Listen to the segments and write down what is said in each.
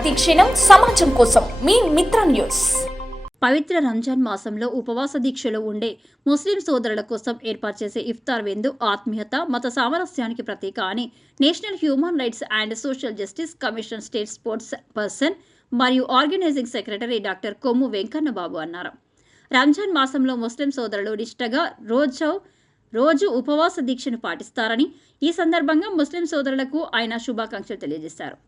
ప్రతి క్షణం సమాజం కోసం మీ మిత్ర న్యూస్. పవిత్ర రంజాన్ మాసంలో ఉపవాస దీక్షలో ఉండే ముస్లిం సోదరుల కోసం ఏర్పాటు చేసే ఇఫ్తార్ విందు ఆత్మీయత, మత సామరస్యానికి ప్రతీక అని national human rights and social justice commission state sports person మరియు organising secretary doctor Kommu Venkanna బాబు అన్నారు. రంజాన్ మాసంలో ముస్లిం సోదరులు నిష్ఠగా రోజు ఉపవాస దీక్షను పాటిస్తారని, ఈ సందర్భంగా ముస్లిం సోదరులకు ఆయన శుభాకాంక్షలు తెలియజేశారు.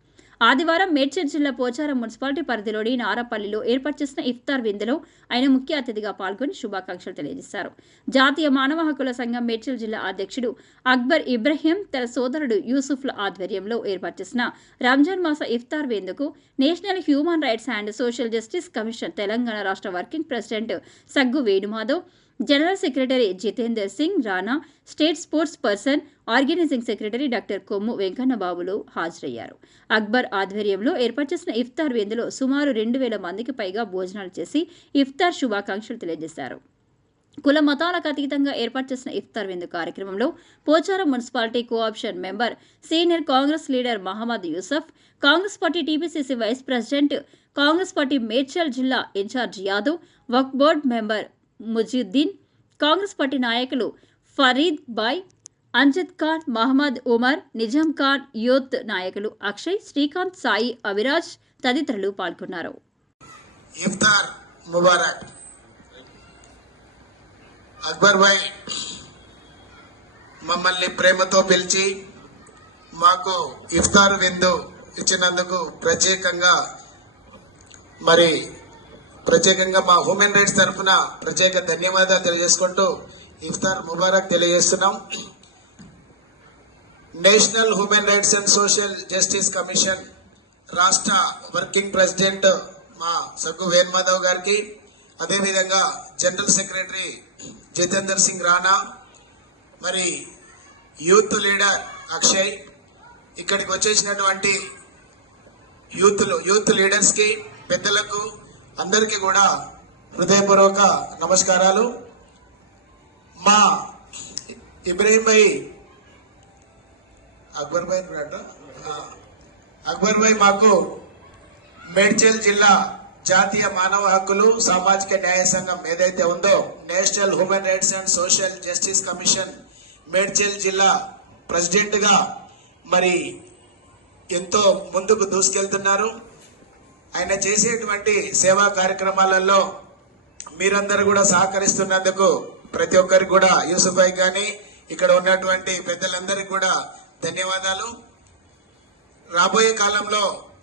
ఆదివారం మేడ్చల్ జిల్లా పోచారం మున్సిపాలిటీ పరిధిలోని నారపల్లిలో ఏర్పాటు చేసిన ఇఫ్తార్ విందులో ఆయన ముఖ్య అతిథిగా పాల్గొని శుభాకాంక్షలు తెలియజేశారు. జాతీయ మానవ హక్కుల సంఘం మేడ్చల్ జిల్లా అధ్యక్షుడు అక్బర్ ఇబ్రహీం తన సోదరుడు యూసుఫ్ల ఆధ్వర్యంలో ఏర్పాటు చేసిన రంజాన్ మాస ఇఫ్తార్ విందుకు national human rights and social justice commission Telangana రాష్ట్ర working president Saggu Venumadhav, general secretary Jitender Singh Rana, state sports person, organising secretary doctor Kommu Venkanna Babulu హాజరయ్యారు. అక్బర్ ఆధ్వర్యంలో ఏర్పాటు చేసిన ఇఫ్తార్ విందులో సుమారు 2000 మందికి పైగా భోజనాలు చేసి ఇఫ్తార్ శుభాకాంక్షలు తెలియజేశారు. కుల మతాలకు అతీతంగా ఏర్పాటు చేసిన ఇఫ్తార్ విందు కార్యక్రమంలో Pocharam municipality co-option member, senior Congress leader Mohammed Yousuf, Congress party TPCC vice president, Congress party Medchal జిల్లా incharge Yadav, Waqf board member Mujuddin, Congress party నాయకులు ఫరీద్ బాయ్, అంజద్ ఖాన్, మహమ్మద్ ఉమర్, నిజాం ఖాన్, యూత్ నాయకులు అక్షయ్, శ్రీకాంత్, సాయి, అవిరాజ్ తదితరులు పాల్గొన్నారు. ఇఫ్తార్ ముబారక్. అక్బర్ భాయ్ మమ్మల్ని ప్రేమతో పిలిచి మాకు ఇఫ్తార్ విందు ఇచ్చినందుకు ప్రత్యేకంగా మా హ్యూమన్ రైట్స్ తరఫున ప్రత్యేక ధన్యవాదాలు తెలియజేసుకుంటూ ఇఫ్తార్ ముబారక్ తెలియజేస్తున్నాం. National human rights and social justice commission రాష్ట్ర వర్కింగ్ ప్రెసిడెంట్ మా సగ్గు వేణుమాధవ్ గారికి, అదేవిధంగా జనరల్ సెక్రటరీ జితేందర్ సింగ్ రాణా, మరి యూత్ లీడర్ అక్షయ్, ఇక్కడికి వచ్చేసినటువంటి యూత్ లీడర్స్ కి, పెద్దలకు అందరికీ కూడా హృదయపూర్వక నమస్కారాలు. మా ఇబ్రహీం భాయ్ అక్బర్ భాయ్ మాకు మేడ్చల్ జిల్లా జాతీయ మానవ హక్కులు సామాజిక న్యాయ సంఘం ఏదైతే ఉందో, national human rights and social justice commission Medchal జిల్లా ప్రెసిడెంట్ గా మరి ఎంతో ముందుకు దూసుకెళ్తున్నారు. ఆయన చేసేటువంటి సేవా కార్యక్రమాలలో మీరందరూ కూడా సహకరిస్తున్నందుకు ప్రతి ఒక్కరికి కూడా, యూసుఫ్ భాయ్ కానీ ఇక్కడ ఉన్నటువంటి పెద్దలందరికీ కూడా ధన్యవాదాలు. రాబోయే కాలంలో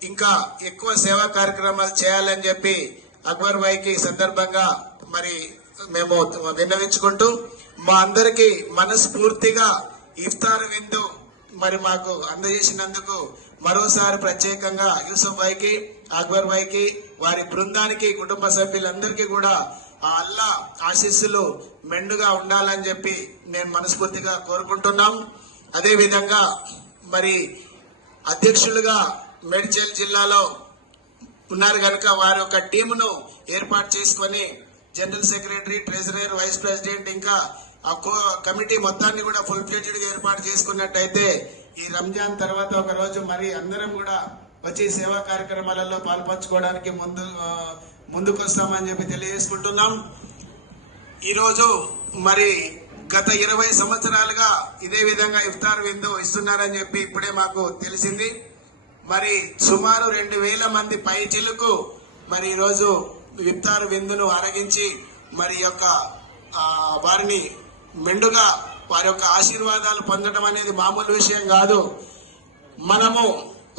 ఇంకా ఎక్కువ సేవా కార్యక్రమాలు చేయాలని చెప్పి అక్బర్ భాయ్కి సందర్భంగా మరి మేము విన్నవించుకుంటూ, మా అందరికీ మనస్ఫూర్తిగా ఇఫ్తార్ విందు మరి మాకు అందజేసినందుకు మరోసారి ప్రత్యేకంగా యూసుఫ్ భాయ్కి, అక్బర్ భాయ్కి, వారి బృందానికి, కుటుంబ సభ్యులందరికీ కూడా ఆ అల్లా ఆశీస్సులు మెండుగా ఉండాలని చెప్పి నేను మనస్ఫూర్తిగా కోరుకుంటున్నాం. అదేవిధంగా మరి అధ్యక్షులుగా మేడ్చల్ జిల్లాలో ఉన్నారు కనుక వారి యొక్క టీమును ఏర్పాటు చేసుకొని general secretary, treasurer, vice president ఇంకా ఆ కమిటీ మొత్తాన్ని కూడా ఫుల్ ఫ్లెడ్జ్డ్ గా ఏర్పాటు చేసుకున్నట్టయితే ఈ రంజాన్ తర్వాత ఒక రోజు మరి అందరం కూడా వచ్చి సేవా కార్యక్రమాలలో పాల్పంచుకోవడానికి ముందుకొస్తామని చెప్పి తెలియజేసుకుంటున్నాం. ఈరోజు మరి గత 20 సంవత్సరాలుగా ఇదే విధంగా ఇఫ్తార్ విందు ఇస్తున్నారని చెప్పి ఇప్పుడే మాకు తెలిసింది. మరి సుమారు 2000 మంది పైచిలకు మరి ఈరోజు ఇఫ్తార్ విందును ఆరగించి మరి యొక్క వారిని మెండుగా వారి యొక్క ఆశీర్వాదాలు పొందడం అనేది మామూలు విషయం కాదు. మనము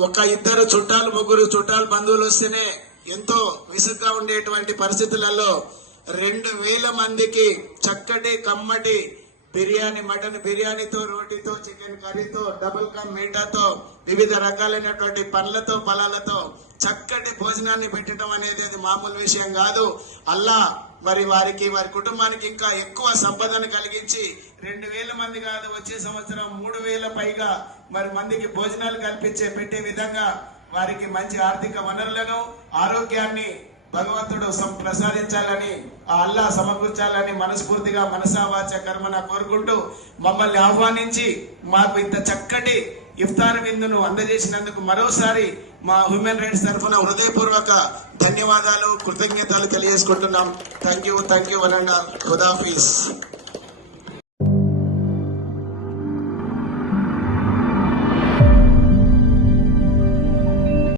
ఒక 2 చుట్టాలు, 3 చుట్టాలు, బంధువులు వస్తేనే ఎంతో విసుగ్గా ఉండేటువంటి పరిస్థితులలో 2000 మందికి చక్కటి కమ్మటి బిర్యానీ, మటన్ బిర్యానీతో, రోటీతో, చికెన్ కర్రీతో, డబుల్ కమ్ మీటాతో, వివిధ రకాలైనటువంటి పండ్లతో, ఫలాలతో చక్కటి భోజనాన్ని పెట్టడం అనేది అది మామూలు విషయం కాదు. అల్లా మరి వారి కుటుంబానికి ఇంకా ఎక్కువ సంపదను కలిగించి 2000 మంది కాదు, వచ్చే సంవత్సరం 3000 పైగా మరి మందికి భోజనాలు పెట్టే విధంగా వారికి మంచి ఆర్థిక వనరులను, ఆరోగ్యాన్ని భగవంతుడు ప్రసాదించాలని, ఆ అల్లా సమకూర్చాలని మనస్ఫూర్తిగా మనసావాచ కర్మన కోరుకుంటూ మమ్మల్ని ఆహ్వానించి మాకు ఇంత చక్కటి ఇఫ్తార్ విందును అందజేసినందుకు మరోసారి మా హ్యూమన్ రైట్స్ తరఫున హృదయపూర్వక ధన్యవాదాలు, కృతజ్ఞతలు తెలియజేసుకుంటున్నాం. Thank you one and all. ఖుదాఫీజ్.